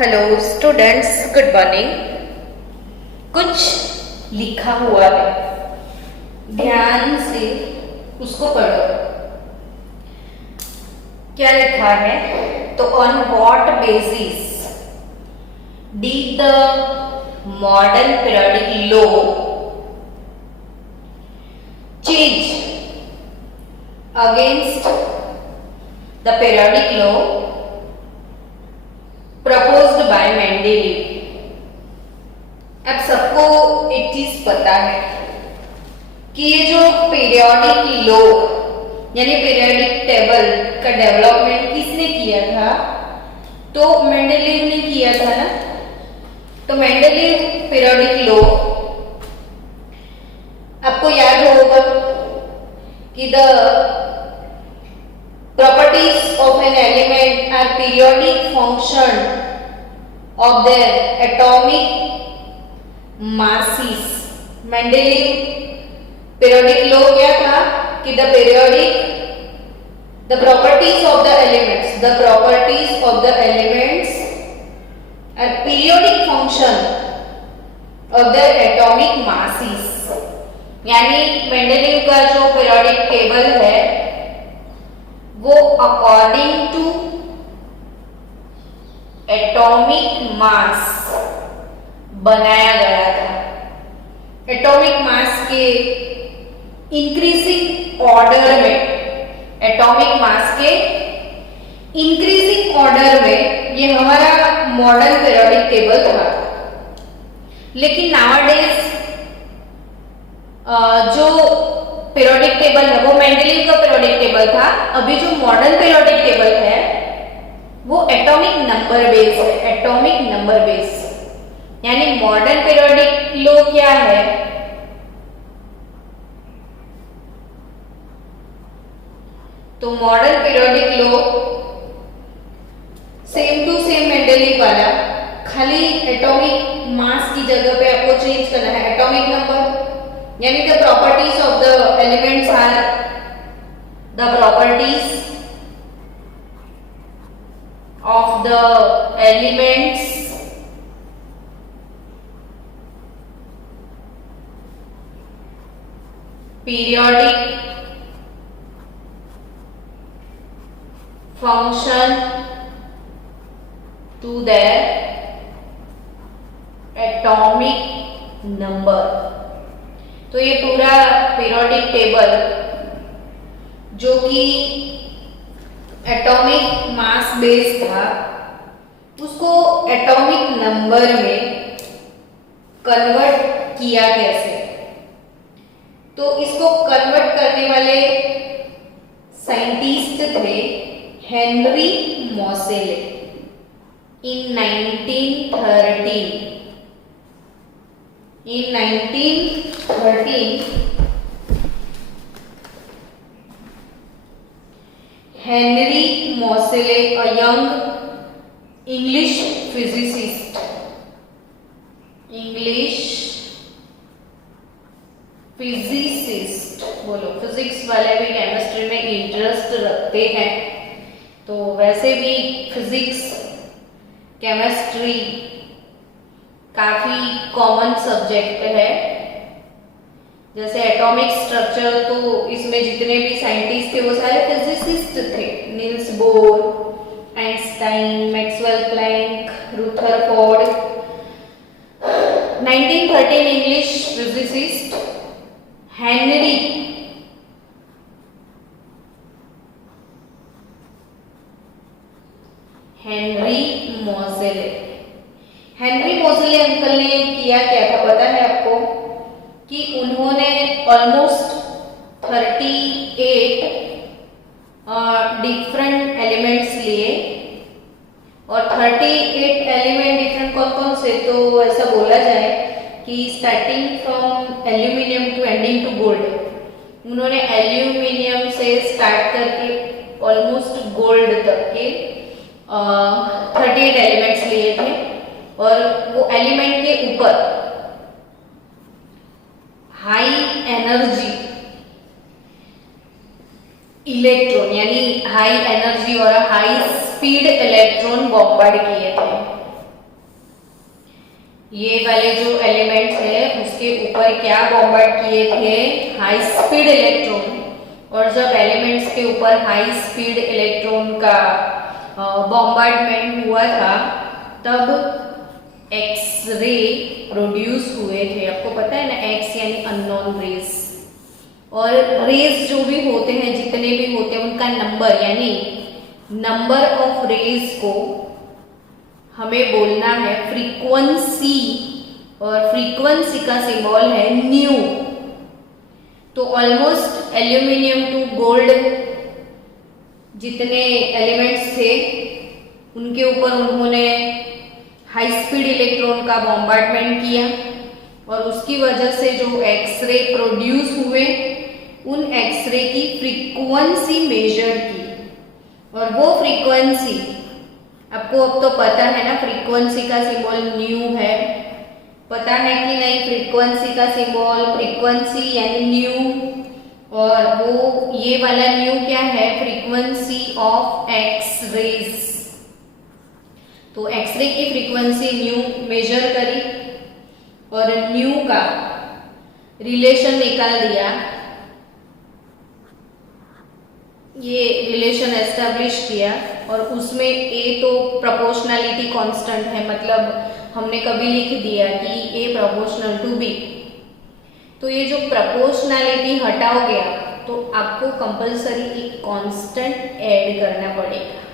Hello students, good morning. कुछ लिखा हुआ है, ध्यान से उसको पढ़ो। क्या लिखा है? तो on what basis did the modern periodic law change against the periodic law proposed by Mendeleev. अब सबको एक चीज पता है कि ये जो पीरियोडिक लॉ यानी पीरियोडिक टेबल का डेवलपमेंट किसने किया था? तो मेंडेलीव ने किया था ना। तो मेंडेलीव पीरियोडिक लॉ, आपको याद होगा कि the properties of an element are periodic function of their atomic masses. Mendeleev periodic law क्या था कि the properties of the elements are periodic function of their atomic masses. यानी मेंडेलीव का जो periodic table है वो अकॉर्डिंग टू एटॉमिक मास बनाया गया था। एटॉमिक मास के इंक्रीजिंग ऑर्डर में, एटॉमिक मास के इंक्रीजिंग ऑर्डर में ये हमारा मॉडर्न पीरियोडिक टेबल था। लेकिन नाउअडेज जो पीरियोडिक टेबल है वो मेंडेलीव का पीरियोडिक टेबल था। अभी जो मॉडर्न पीरियोडिक टेबल है वो एटॉमिक नंबर बेस है, एटॉमिक नंबर बेस। यानी मॉडर्न पीरियोडिक लॉ क्या है? तो modern periodic law same to same Mendeleev वाला, खाली एटॉमिक मास की जगह पे आपको चेंज करना है एटॉमिक नंबर। यानी the properties of the elements are the properties of the elements periodic function to their atomic number। तो ये पूरा पीरियोडिक टेबल जो कि एटॉमिक मास बेस था उसको एटॉमिक नंबर में कन्वर्ट किया कैसे? तो इसको कन्वर्ट करने वाले साइंटिस्ट थे Henry मोसेले in 1913। In 1913, Henry Moseley, a young English physicist, बोलो, फिजिक्स वाले भी केमिस्ट्री में इंटरेस्ट रखते हैं, तो वैसे भी फिजिक्स केमिस्ट्री काफी कॉमन सब्जेक्ट है। जैसे एटॉमिक स्ट्रक्चर, तो इसमें जितने भी साइंटिस्ट थे वो सारे फिजिसिस्ट थे। Niels Bohr, Einstein, Maxwell Planck, Rutherford. 1913 English physicist Henry Moseley. Henry Moseley uncle ने किया क्या था पता है आपको? कि उन्होंने ऑलमोस्ट 38 डिफरेंट एलिमेंट्स लिए। और 38 एलिमेंट डिफरेंट कौन कौन से? तो ऐसा बोला जाए कि starting from aluminium to ending to gold. उन्होंने एल्यूमिनियम से स्टार्ट करके ऑलमोस्ट गोल्ड तक के 38 एलिमेंट्स लिए थे। और वो एलिमेंट के ऊपर हाई एनर्जी इलेक्ट्रॉन यानी हाई एनर्जी और हाई स्पीड इलेक्ट्रॉन बॉम्बार्ड किए थे। ये वाले जो एलिमेंट्स है उसके ऊपर क्या बॉम्बार्ड किए थे, हाई स्पीड इलेक्ट्रॉन। और जब एलिमेंट्स के ऊपर हाई स्पीड इलेक्ट्रॉन का बॉम्बार्डमेंट हुआ था तब एक्स रे प्रोड्यूस हुए थे। आपको पता है ना, एक्स यानी अननोन रेज। और रेज जो भी होते हैं, जितने भी होते हैं, उनका नंबर यानी नंबर ऑफ रेज को हमें बोलना है फ्रीक्वेंसी, और फ्रीक्वेंसी का सिंबल है न्यू। तो ऑलमोस्ट एल्यूमिनियम टू गोल्ड जितने एलिमेंट्स थे उनके ऊपर उन्होंने हाई स्पीड इलेक्ट्रॉन का बॉम्बार्डमेंट किया, और उसकी वजह से जो एक्सरे प्रोड्यूस हुए उन एक्सरे की फ्रीक्वेंसी मेजर की। और वो फ्रीक्वेंसी आपको अब तो पता है ना, फ्रीक्वेंसी का सिंबल न्यू है, पता है कि नहीं? फ्रीक्वेंसी का सिंबल फ्रीक्वेंसी यानी न्यू, और वो ये वाला न्यू क्या है, फ्रीक्वेंसी ऑफ एक्स रेज। तो एक्सरे की फ्रीक्वेंसी न्यू मेजर करी और न्यू का रिलेशन निकाल दिया, ये रिलेशन एस्टेब्लिश किया। और उसमें ए तो प्रोपोर्शनैलिटी कांस्टेंट है, मतलब हमने कभी लिख दिया कि ए प्रोपोर्शनल टू बी। तो ये जो प्रोपोर्शनैलिटी हटाओगे आप तो आपको कंपलसरी एक कांस्टेंट ऐड करना पड़ेगा।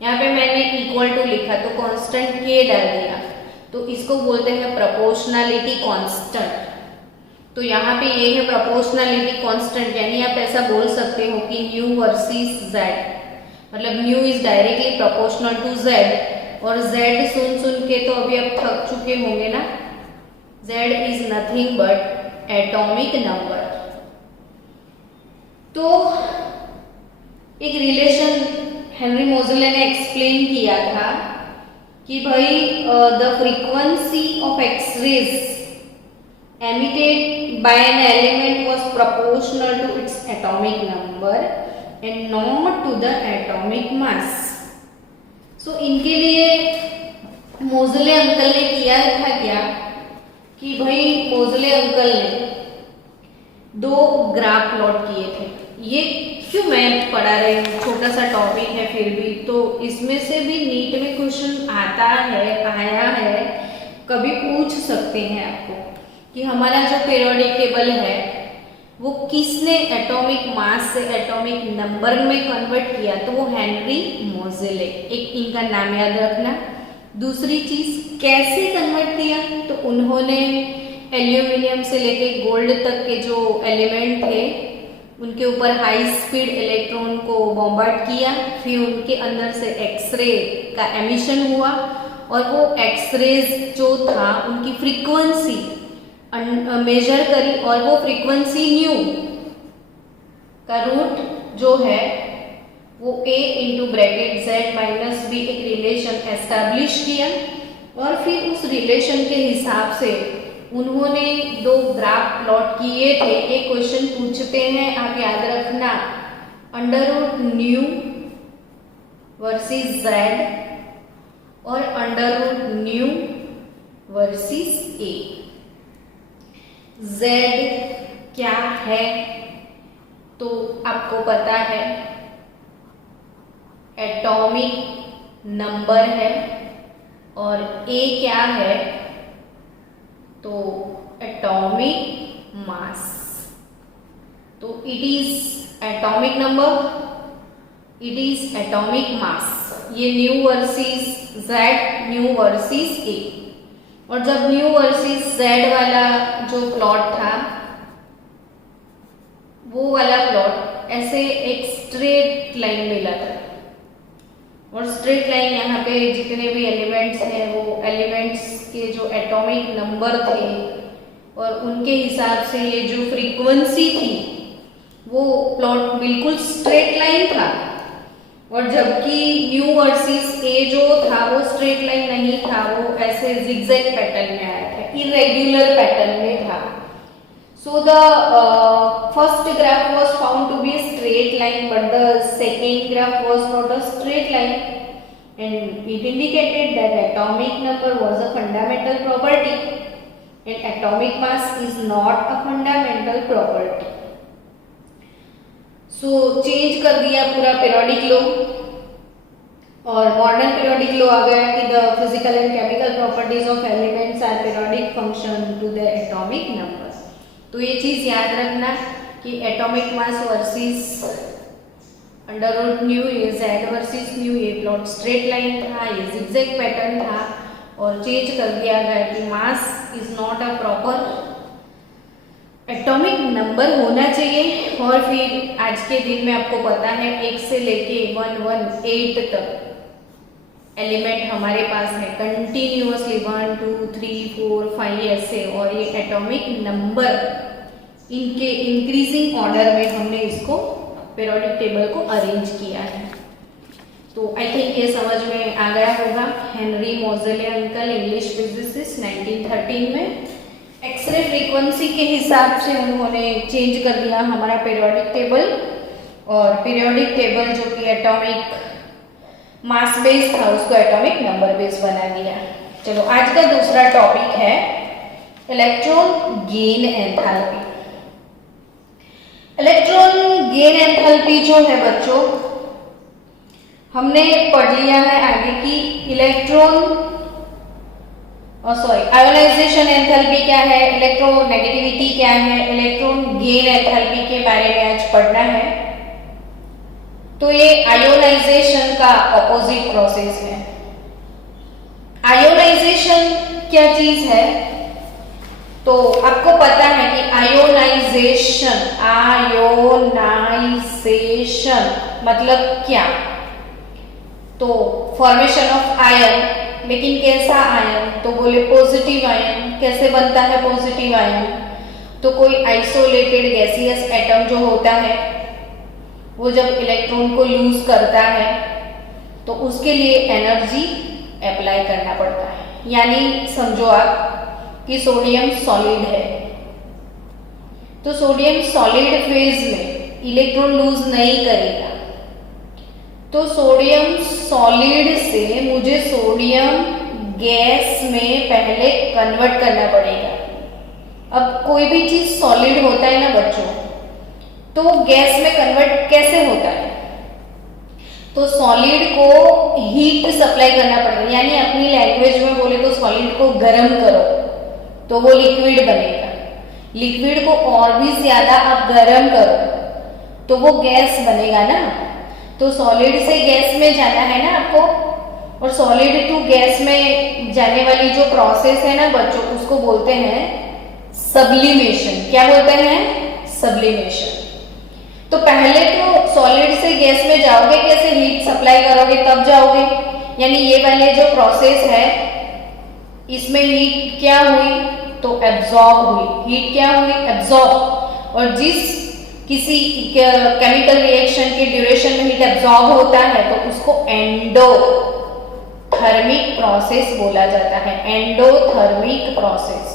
यहाँ पे मैंने इक्वल टू लिखा तो कांस्टेंट के डाल दिया, तो इसको बोलते हैं प्रोपोर्शनैलिटी कांस्टेंट। तो यहाँ पे ये है प्रोपोर्शनैलिटी कांस्टेंट, यानी आप ऐसा बोल सकते हो कि न्यू वर्सेस जेड, मतलब nu is directly proportional to Z. और जेड सुन के तो अभी आप थक चुके होंगे ना, Z is nothing but atomic number. तो एक रिलेशन हेनरी मोज़ेले ने एक्सप्लेन किया था कि भाई the frequency of X-rays emitted by an element was proportional to its atomic number and not to the atomic mass. So इनके लिए मोज़ेले अंकल ने किया था क्या कि भाई मोज़ेले अंकल ने दो ग्राफ प्लॉट किए थे। ये क्यों मैं पढ़ा रही हूँ, छोटा सा टॉपिक है फिर भी, तो इसमें से भी नीट में क्वेश्चन आता है, आया है, कभी पूछ सकते हैं आपको कि हमारा जो पीरियोडिक टेबल है वो किसने एटॉमिक मास से एटॉमिक नंबर में कन्वर्ट किया, तो वो हेनरी मोज़ेले, एक इनका नाम याद रखना। दूसरी चीज कैसे कन्वर्ट किया, तो उन्होंने एल्यूमिनियम से लेके गोल्ड तक के जो एलिमेंट थे उनके ऊपर हाई स्पीड इलेक्ट्रॉन को बॉम्बार्ड किया, फिर उनके अंदर से एक्सरे का एमिशन हुआ और वो एक्सरेज जो था उनकी फ्रीक्वेंसी मेजर करी और वो फ्रीक्वेंसी न्यू का रूट जो है वो a into bracket z minus B एक रिलेशन एस्टैब्लिश किया और फिर उस रिलेशन के हिसाब से उन्होंने दो ग्राफ प्लॉट किए थे। ये क्वेश्चन पूछते हैं, आप याद रखना, under root nu versus z और under root nu versus a। z क्या है तो आपको पता है एटॉमिक नंबर है, और a क्या है तो एटॉमिक मास। तो it is atomic number, it is atomic mass. ये nu versus z, nu versus a। और जब न्यू वर्सेस z वाला जो प्लॉट था वो वाला प्लॉट ऐसे एक स्ट्रेट लाइन मिला था, और स्ट्रेट लाइन यहाँ पे जितने भी एलिमेंट्स हैं वो एलिमेंट्स के जो एटॉमिक नंबर थे और उनके हिसाब से ये जो फ्रीक्वेंसी थी वो प्लॉट बिल्कुल स्ट्रेट लाइन था। और जबकि न्यू वर्सेस a जो था वो स्ट्रेट लाइन नहीं था, वो ऐसे जिगजैग पैटर्न में आया था, इरेगुलर पैटर्न में था। So the first graph was found to be a straight line, but the second graph was not a straight line, and it indicated that atomic number was a fundamental property and atomic mass is not a fundamental property. So change कर दिया पूरा periodic law और modern periodic law आ गया कि the physical and chemical properties of elements are periodic function to the atomic number. तो ये चीज याद रखना कि atomic mass versus under root nu a Z versus nu a plot straight line था, ये जिगजैग पैटर्न था और चेंज कर दिया गया कि mass is not a proper atomic number होना चाहिए. और फिर आज के दिन में आपको पता है 1 से लेके 118 तक एलिमेंट हमारे पास है कंटिन्यूअसली 1 2 3 4 5 ऐसे, और ये एटॉमिक नंबर इनके इंक्रीजिंग ऑर्डर में हमने इसको पीरियोडिक टेबल को अरेंज किया है. तो आई थिंक ये समझ में आ गया होगा. हेनरी मोजेले अंकल, इंग्लिश फिजिसिस्ट, 1913 में एक्सरे फ्रीक्वेंसी के हिसाब से उन्होंने चेंज कर दिया हमारा पीरियोडिक टेबल, और पीरियोडिक टेबल जो कि एटॉमिक मास बेस था उसको एटॉमिक नंबर बेस बना दिया. चलो आज का दूसरा टॉपिक है electron gain enthalpy. Electron gain enthalpy जो है बच्चों हमने पढ़ लिया है आगे की आयोनाइजेशन एंथैल्पी क्या है, इलेक्ट्रोनेगेटिविटी क्या है, इलेक्ट्रॉन गेन एंथैल्पी के बारे में आज पढ़ना है. तो ये आयोनाइजेशन का ऑपोजिट प्रोसेस है. आयोनाइजेशन क्या चीज है? तो आपको पता है कि आयोनाइजेशन मतलब क्या? तो फॉर्मेशन ऑफ आयन, लेकिन कैसा आयन? तो बोले पॉजिटिव आयन. कैसे बनता है पॉजिटिव आयन? तो कोई आइसोलेटेड गैसियस एटम जो होता है वो जब इलेक्ट्रॉन को लूज करता है तो उसके लिए एनर्जी अप्लाई करना पड़ता है. यानी समझो आप कि सोडियम सॉलिड है, तो सोडियम सॉलिड फेज में इलेक्ट्रॉन लूज नहीं करेगा, तो सोडियम सॉलिड से मुझे सोडियम गैस में पहले कन्वर्ट करना पड़ेगा. अब कोई भी चीज सॉलिड होता है ना बच्चों, तो गैस में कन्वर्ट कैसे होता है? तो सॉलिड को हीट सप्लाई करना पड़ता है. यानी अपनी लैंग्वेज में बोले तो सॉलिड को गर्म करो तो वो लिक्विड बनेगा. लिक्विड को और भी ज्यादा आप गर्म करो तो वो गैस बनेगा ना. तो सॉलिड से गैस में जाना है ना आपको, और सॉलिड टू गैस में जाने वाली जो प्रोसेस है ना बच्चों, उसको बोलते हैं सब्लिमेशन. क्या बोलते हैं? सब्लिमेशन. तो पहले तो सॉलिड से गैस में जाओगे कैसे? हीट सप्लाई करोगे तब जाओगे. यानी ये वाले जो प्रोसेस है इसमें हीट क्या हुई? तो एब्जॉर्ब हुई. हीट क्या हुई? एब्जॉर्ब. और जिस किसी केमिकल रिएक्शन के ड्यूरेशन में हीट एब्जॉर्ब होता है तो उसको एंडोथर्मिक प्रोसेस बोला जाता है. Endothermic process.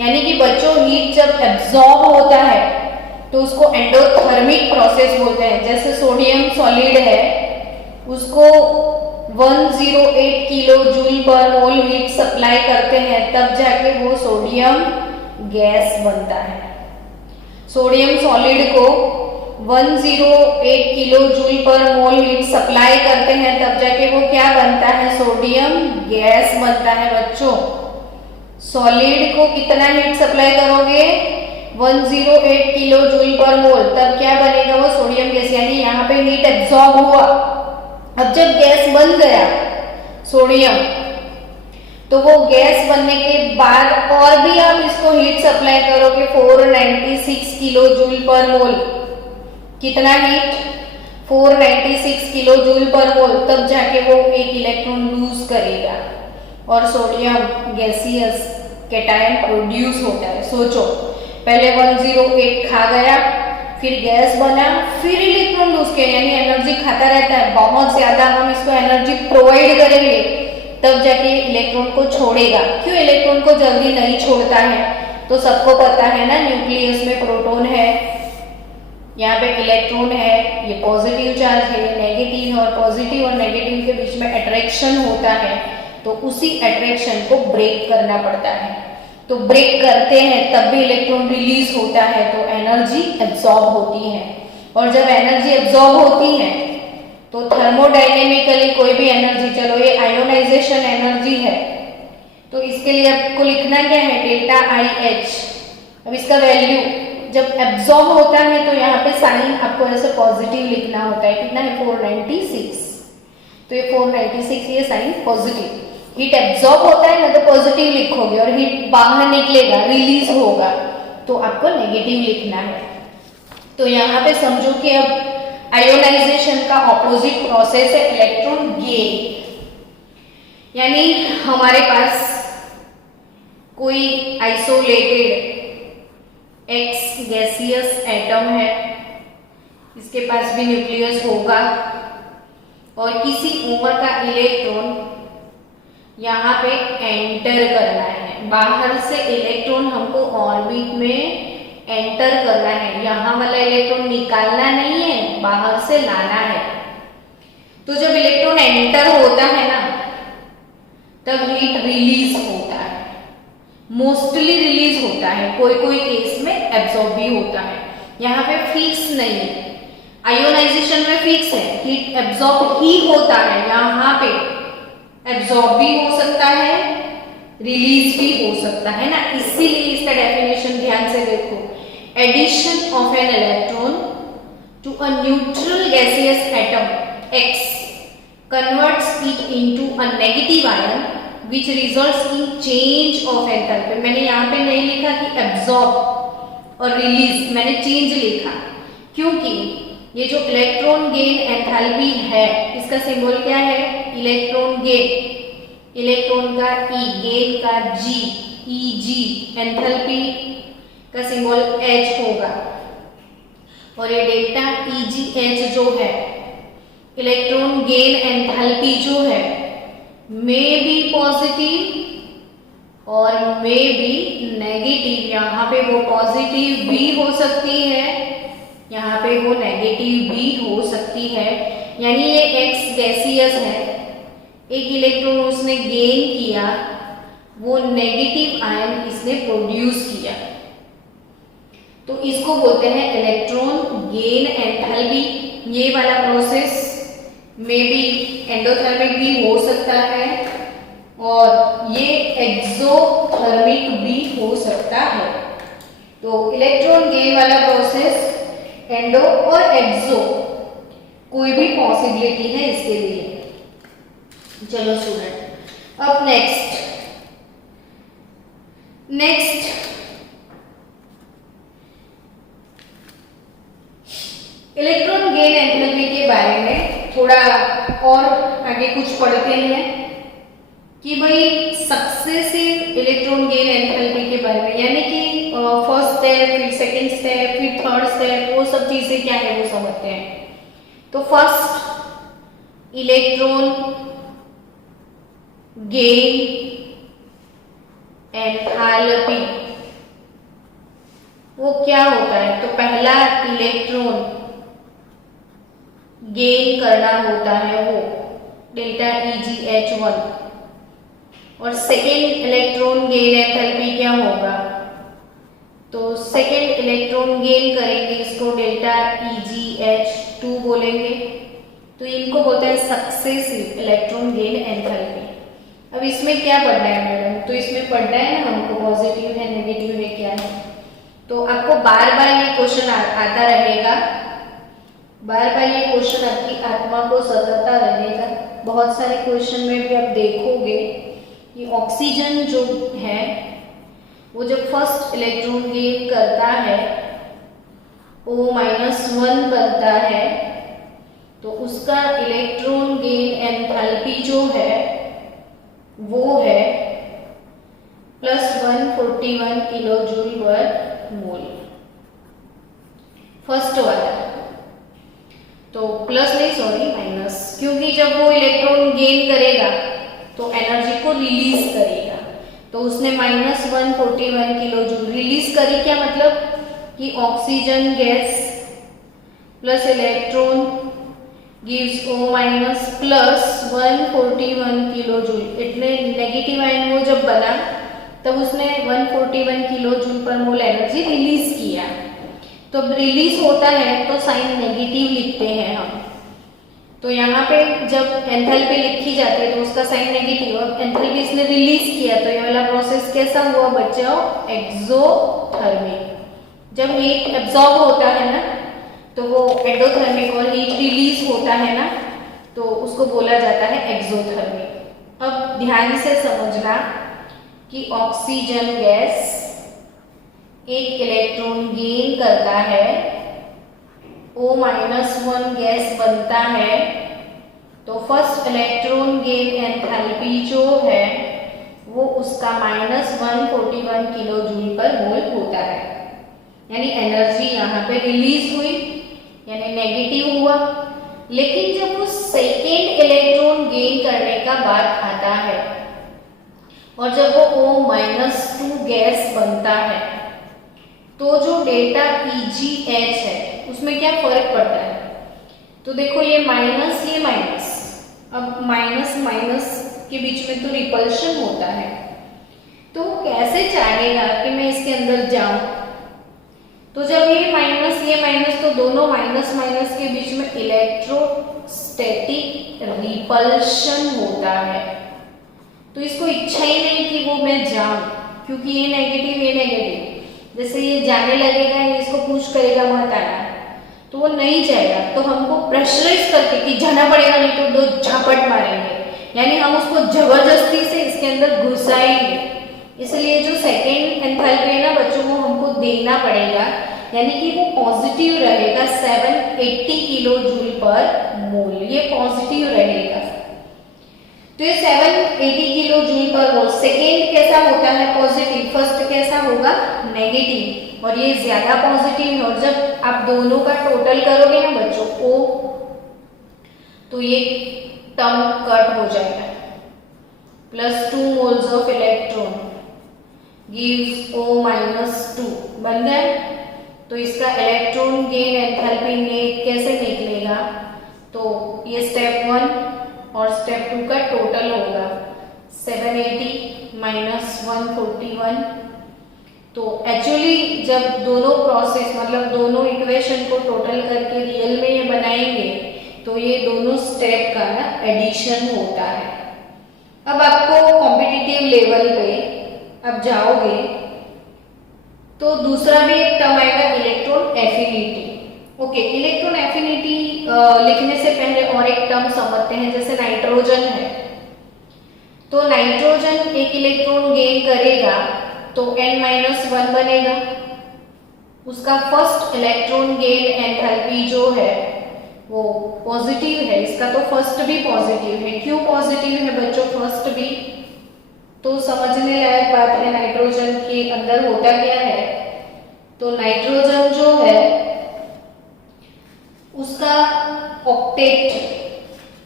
यानी कि बच्चों हीट जब एब्जॉर्ब होता है तो उसको एंडोथर्मिक प्रोसेस बोलते हैं. जैसे सोडियम सॉलिड है उसको 108 किलो जूल पर मोल हीट सप्लाई करते हैं तब जाके वो सोडियम गैस बनता है. सोडियम सॉलिड को 108 किलो जूल पर मोल हीट सप्लाई करते हैं तब जाके वो क्या बनता है? सोडियम गैस बनता है. बच्चों सॉलिड को कितना हीट सप्लाई करोगे? 108 किलो जूल पर मोल, तब क्या बनेगा? वो सोडियम गैस. यानी यहाँ पे हीट एब्जॉर्ब हुआ. अब जब गैस बन गया सोडियम, तो वो गैस बनने के बाद और भी आप इसको हीट सप्लाई करोगे 496 किलो जूल पर मोल. कितना हीट? 496 किलो जूल पर मोल. तब जाके वो एक इलेक्ट्रॉन लूज करेगा और सोडियम गैसियस कैटायन प्रोड्यूस होता है. सोचो, पहले 108 खा गया, फिर गैस बना, फिर इलेक्ट्रॉन लूज किया. यानी एनर्जी खाता रहता है. बहुत ज्यादा हम इसको एनर्जी प्रोवाइड करेंगे तब जाके इलेक्ट्रॉन को छोड़ेगा. क्यों इलेक्ट्रॉन को जल्दी नहीं छोड़ता है? तो सबको पता है ना, न्यूक्लियस में प्रोटॉन है, यहाँ पे इलेक्ट्रॉन है, ये पॉजिटिव चार्ज है, नेगेटिव है, और पॉजिटिव और नेगेटिव के बीच में अट्रैक्शन होता है, तो उसी अट्रैक्शन को ब्रेक करना पड़ता है। तो ब्रेक करते हैं तब भी इलेक्ट्रॉन रिलीज होता है, तो एनर्जी एब्जॉर्ब होती है। और जब एनर्जी एब्जॉर्ब होती है तो थर्मोडायनेमिकली कोई भी एनर्जी, चलो ये आयोनाइजेशन एनर्जी है, तो इसके लिए आपको लिखना क्या है, डेल्टा आई एच। अब इसका वैल्यू जब एब्जॉर्ब होता है तो यहाँ पे साइन आपको ऐसे पॉजिटिव लिखना होता है, कितना है 496, तो ये 496 ये साइन पॉजिटिव। हीट एब्जॉर्ब होता है ना तो पॉजिटिव लिखोगे, और हीट बाहर निकलेगा, रिलीज होगा, तो आपको नेगेटिव लिखना है। तो यहाँ पे समझो कि अब आयोनाइजेशन का ऑपोजिट प्रोसेस है इलेक्ट्रॉन गेन, यानी हमारे पास कोई आइसोलेटेड एक्स गैसियस एटम है, इसके पास भी न्यूक्लियस होगा, और किसी उम्र का इलेक्ट्रॉन यहाँ पे एंटर करना है। बाहर से इलेक्ट्रॉन हमको ऑर्बिट में एंटर करना है, यहाँ वाला इलेक्ट्रॉन निकालना नहीं है, बाहर से लाना है। तो जब इलेक्ट्रॉन एंटर होता है ना तब हीट रिलीज होता है, मोस्टली रिलीज होता है, कोई कोई केस में एब्जॉर्ब भी होता है। यहाँ पे फिक्स नहीं है, आयोनाइजेशन में फिक्स है, हीट एब्जॉर्ब ही होता है, यहाँ पे एब्जॉर्ब भी हो सकता है, रिलीज भी हो सकता है ना। इसीलिए इसका डेफिनेशन ध्यान से देखो, addition of an electron to a neutral gaseous atom X converts it into a negative ion which results in change of enthalpy। मैंने यहाँ पे नहीं लिखा कि एब्जॉर्ब और रिलीज, मैंने चेंज लिखा, क्योंकि ये जो इलेक्ट्रॉन गेन एंथैल्पी है इसका सिंबल क्या है, इलेक्ट्रॉन गेन, इलेक्ट्रॉन का E, गेन का G, Eg, एंथैल्पी का सिंबल H होगा, और ये डेल्टा EgH जो है इलेक्ट्रॉन गेन एंथैल्पी जो है मे बी पॉजिटिव और मे बी नेगेटिव। यहाँ पे वो पॉजिटिव भी हो सकती है, यहाँ पे वो नेगेटिव भी हो सकती है। यानी ये एक्स गैसियस है, एक इलेक्ट्रॉन उसने गेन किया, वो नेगेटिव आयन इसने प्रोड्यूस किया, तो इसको बोलते हैं इलेक्ट्रॉन गेन एंथैल्पी। ये वाला प्रोसेस मे बी एंडोथर्मिक भी हो सकता है और ये एक्सोथर्मिक भी हो सकता है। तो इलेक्ट्रॉन गेन वाला प्रोसेस एंडो और एक्सो कोई भी पॉसिबिलिटी है इसके लिए। चलो स्टूडेंट, अब नेक्स्ट इलेक्ट्रॉन गेन एंथैल्पी के बारे में थोड़ा और आगे कुछ पढ़ते हैं कि भाई सक्सेसिव इलेक्ट्रॉन गेन एंथैल्पी के बारे में, यानी कि फर्स्ट स्टेप, फिर सेकंड स्टेप, फिर थर्ड स्टेप, वो सब चीजें क्या है वो समझते हैं। तो फर्स्ट इलेक्ट्रॉन गेन एंथैल्पी वो क्या होता है, तो पहला इलेक्ट्रॉन गेन करना होता है वो डेल्टा EgH1, और सेकेंड इलेक्ट्रॉन गेन एंथैल्पी क्या होगा, तो सेकेंड इलेक्ट्रॉन गेन करेंगे इसको डेल्टा EgH2 बोलेंगे। तो इनको बोलते हैं सक्सेसिव इलेक्ट्रॉन गेन एंथैल्पी। अब इसमें क्या पढ़ना है मैडम, तो इसमें पढ़ना है ना हमको पॉजिटिव है, नेगेटिव है, क्या है। तो आपको बार बार ये क्वेश्चन आता रहेगा, बार बार ये क्वेश्चन आपकी आत्मा को सताता रहेगा। बहुत सारे क्वेश्चन में भी आप देखोगे कि ऑक्सीजन जो है वो जब फर्स्ट इलेक्ट्रॉन गेन करता है O-1 बनता है, तो उसका इलेक्ट्रॉन गेन एंथैल्पी जो है वो है +141 किलोजूल पर मोल, फर्स्ट वाला। तो प्लस नहीं, सॉरी माइनस, क्योंकि जब वो इलेक्ट्रॉन गेन करेगा तो एनर्जी को रिलीज करेगा, तो उसने -141 किलोजूल रिलीज करी। क्या मतलब कि oxygen gas plus electron gives O minus plus 141 kilo joule. इतने नेगेटिव आयन वो जब बना तब उसने 141 किलो जूल पर मोल एनर्जी रिलीज किया। तो अब रिलीज होता है तो साइन नेगेटिव लिखते हैं हम। तो यहाँ पे जब एंथैल्पी लिखी जाती है तो उसका साइन नेगेटिव। अब एंथैल्पी इसने रिलीज किया तो ये वाला प्रोसेस कैसा हुआ बच्चों? एक्सोथर्मिक। जब हीट एब्जॉर्ब होता है ना तो वो एंडोथर्मिक, और हीट रिलीज होता है ना तो उसको बोला जाता है एक्सोथर्मिक। अब ध्यान से समझना कि ऑक्सीजन गैस एक इलेक्ट्रॉन गेन करता है, O-1 गैस बनता है, तो फर्स्ट इलेक्ट्रॉन गेन एंथैल्पी जो है वो उसका -141 किलो जूल पर मोल होता है। यानी एनर्जी यहाँ पे रिलीज हुई, यानी नेगेटिव हुआ। लेकिन जब वो सेकेंड इलेक्ट्रॉन गेन करने का बात आता है और जब वो O-2 गैस बनता है तो जो डेल्टा EGH है उसमें क्या फर्क पड़ता है? तो देखो ये माइनस, ये माइनस, अब माइनस माइनस के बीच में तो रिपल्शन होता है। तो वो कैसे चाहेगा कि मैं इसके अंदर जाऊं? तो जब ये माइनस तो दोनों माइनस माइनस के बीच में इलेक्ट्रोस्टैटिक रिपल्शन होता है। तो इसको इच्छा ही नहीं कि वो मैं जाऊं, क्योंकि ये नेगेटिव, ये नेगेटिव। जैसे ये जाने लगेगा, ये इसको पुश करेगा मत आना, तो वो नहीं जाएगा। तो हमको प्रेशराइज करके कि जाना पड़ेगा, नहीं तो 2 झापट मारेंगे, यानी हम उसको जबरदस्ती से इसके अंदर घुसाएंगे। इसलिए जो सेकेंड एंथैल्पी है ना बच्चों, वो हमको देना पड़ेगा, यानी कि वो पॉजिटिव रहेगा 780 किलो जूल पर मोल, ये पॉजिटिव रहेगा। तो ये 780 किलो जूल पर मोल। सेकेंड कैसा होता है? पॉजिटिव। फर्स्ट कैसा होगा? नेगेटिव। और ये ज्यादा पॉजिटिव है। और जब आप दोनों का टोटल करोगे ना बच्चों O, तो ये टर्म कट हो जाएगा। +2 moles of electron gives O-2 बन गया। तो इसका इलेक्ट्रॉन गेन एंथैल्पी कैसे निकलेगा? तो ये स्टेप 1 और स्टेप 2 का टोटल होगा 780 माइनस 141। तो एक्चुअली जब दोनों प्रोसेस मतलब दोनों इक्वेशन को टोटल करके रियल में ये बनाएंगे तो ये दोनों स्टेप का ना एडिशन होता है। अब आपको कॉम्पिटिटिव लेवल पे अब जाओगे तो दूसरा भी एक टर्म आएगा electron affinity. Okay, electron affinity लिखने से पहले और एक टर्म समझते हैं। जैसे नाइट्रोजन है, तो नाइट्रोजन एक इलेक्ट्रॉन गेन करेगा तो N-1 बनेगा। उसका फर्स्ट इलेक्ट्रॉन गेन एंथैल्पी जो है वो पॉजिटिव है। इसका तो फर्स्ट भी पॉजिटिव है। क्यों पॉजिटिव है बच्चों फर्स्ट भी? तो समझने लायक बात है, नाइट्रोजन के अंदर होता क्या है। तो नाइट्रोजन जो है उसका ऑक्टेट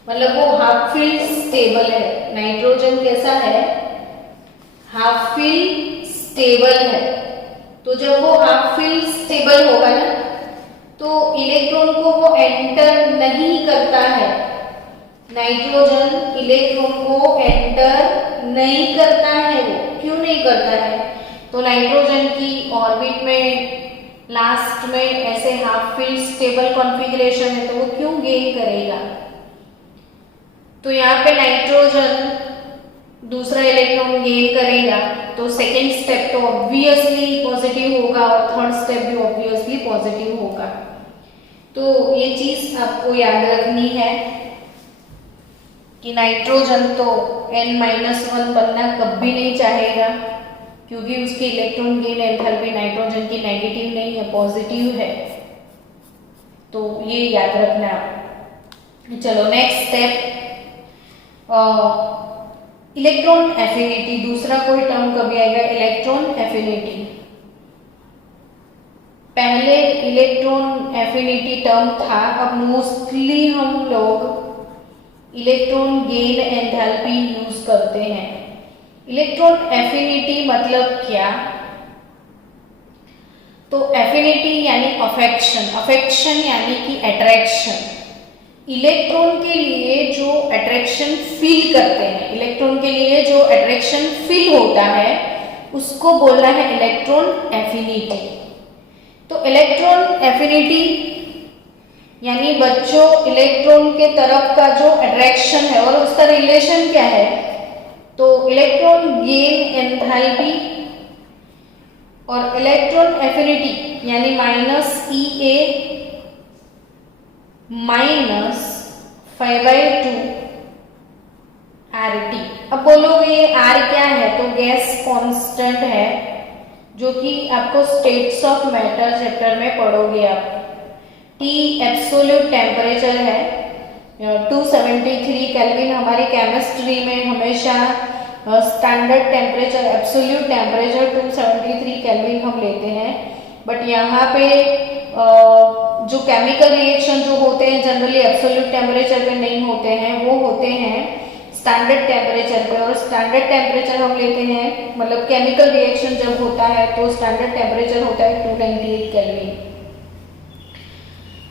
मतलब वो हाफ फील्ड स्टेबल है। नाइट्रोजन कैसा है? हाफ फील्ड स्टेबल है। तो जब वो हाफ फील्ड स्टेबल होगा ना तो इलेक्ट्रॉन को वो एंटर नहीं करता है। नाइट्रोजन इलेक्ट्रॉन को एंटर नहीं करता है। वो क्यों नहीं करता है? तो नाइट्रोजन की ऑर्बिट में लास्ट में ऐसे हाफ फील्ड स्टेबल कॉन्फ़िगरेशन है, तो वो क्यों गेन करेगा? तो यहाँ पे नाइट्रोजन दूसरा इलेक्ट्रॉन गेन करेगा तो सेकेंड स्टेप तो ऑब्वियसली पॉजिटिव होगा और थर्ड स्टेप भी ऑब्वियसली पॉजिटिव होगा। तो ये चीज आपको याद रखनी है कि नाइट्रोजन तो N-1 बनना कभी नहीं चाहेगा, क्योंकि उसकी इलेक्ट्रॉन गेन एंथैल्पी नाइट्रोजन की नेगेटिव नहीं है, पॉजिटिव है। तो ये याद रखना। चलो नेक्स्ट स्टेप, इलेक्ट्रॉन एफिनिटी। दूसरा कोई टर्म कभी आएगा इलेक्ट्रॉन एफिनिटी। पहले इलेक्ट्रॉन एफिनिटी टर्म था, अब मोस्टली हम लोग इलेक्ट्रॉन गेन एंथैल्पी यूज करते हैं। इलेक्ट्रॉन एफिनिटी मतलब क्या? तो एफिनिटी यानी अफेक्शन, अफेक्शन यानी कि अट्रैक्शन। इलेक्ट्रॉन के लिए जो अट्रैक्शन फील करते हैं, इलेक्ट्रॉन के लिए जो अट्रैक्शन फील होता है उसको बोलना है इलेक्ट्रॉन एफिनिटी। तो इलेक्ट्रॉन एफिनिटी यानी बच्चों इलेक्ट्रॉन के तरफ का जो अट्रैक्शन है और उसका रिलेशन क्या है, तो इलेक्ट्रॉन गेन एंथैल्पी और इलेक्ट्रॉन एफिनिटी यानी -EA माइनस 5/2 RT। अब बोलोगे ये R क्या है, तो गैस कांस्टेंट है जो कि आपको स्टेट्स ऑफ मैटर चैप्टर में पढ़ोगे आप। T एब्सोल्यूट टेम्परेचर है 273 केल्विन। हमारी केमिस्ट्री में हमेशा standard temperature absolute temperature 273 kelvin हम लेते हैं, बट यहाँ पे जो केमिकल रिएक्शन जो होते हैं जनरली एब्सोल्यूट टेम्परेचर पे नहीं होते हैं, वो होते हैं स्टैंडर्ड टेम्परेचर पे। और स्टैंडर्ड टेम्परेचर हम लेते हैं, मतलब केमिकल रिएक्शन जब होता है तो स्टैंडर्ड टेम्परेचर होता है 298 केल्विन।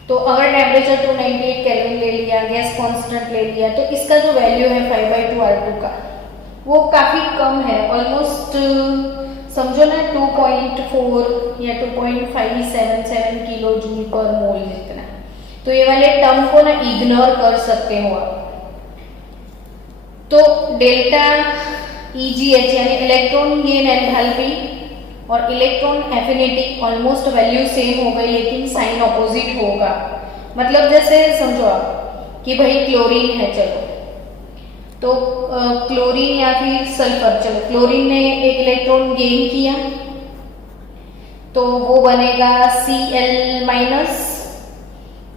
तो अगर टेम्परेचर 298 केल्विन ले लिया, गैस कांस्टेंट ले लिया, तो इसका जो वैल्यू है 5/2 R2 का वो काफी कम है, ऑलमोस्ट समझो ना 2.4 या 2.577 किलो जूल पर मोल जितना। तो ये वाले टर्म को ना इग्नोर कर सकते हो आप। तो डेल्टा EGH यानी इलेक्ट्रॉन गेन एंथैल्पी और electron affinity almost value same हो गई, लेकिन साइन ऑपोजिट होगा। मतलब जैसे समझो आप कि भाई क्लोरीन है, चलो तो क्लोरीन या फिर सल्फर, चलो क्लोरीन ने एक इलेक्ट्रॉन गेन किया तो वो बनेगा Cl-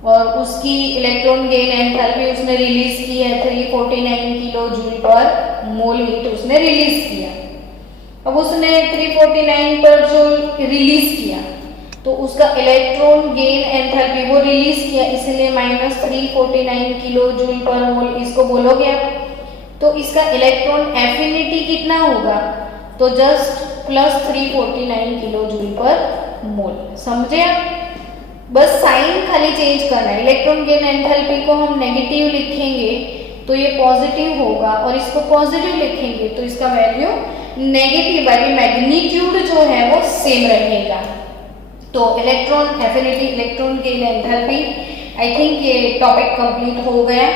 और उसकी इलेक्ट्रॉन गेन एंथैल्पी उसने रिलीज की है 349 किलो जूल पर मोल हीट उसने रिलीज किया। अब उसने 349 पर जो रिलीज किया तो उसका इलेक्ट्रॉन गेन एंथैल्पी वो रिलीज किया, इसलिए -349 किलो जूल पर मोल इसको बोलोगे आप। तो इसका इलेक्ट्रॉन एफिनिटी कितना होगा, तो जस्ट +349 किलो जूल पर मोल। समझे आप? बस साइन खाली चेंज करना है। इलेक्ट्रॉन गेन एंथैल्पी को हम नेगेटिव लिखेंगे तो ये पॉजिटिव होगा, और इसको पॉजिटिव लिखेंगे तो इसका वैल्यू नेगेटिव, बाकी मैग्नीट्यूड जो है वो सेम रहेगा। तो electron affinity, electron gain enthalpy, I think ये टॉपिक कंप्लीट हो गया।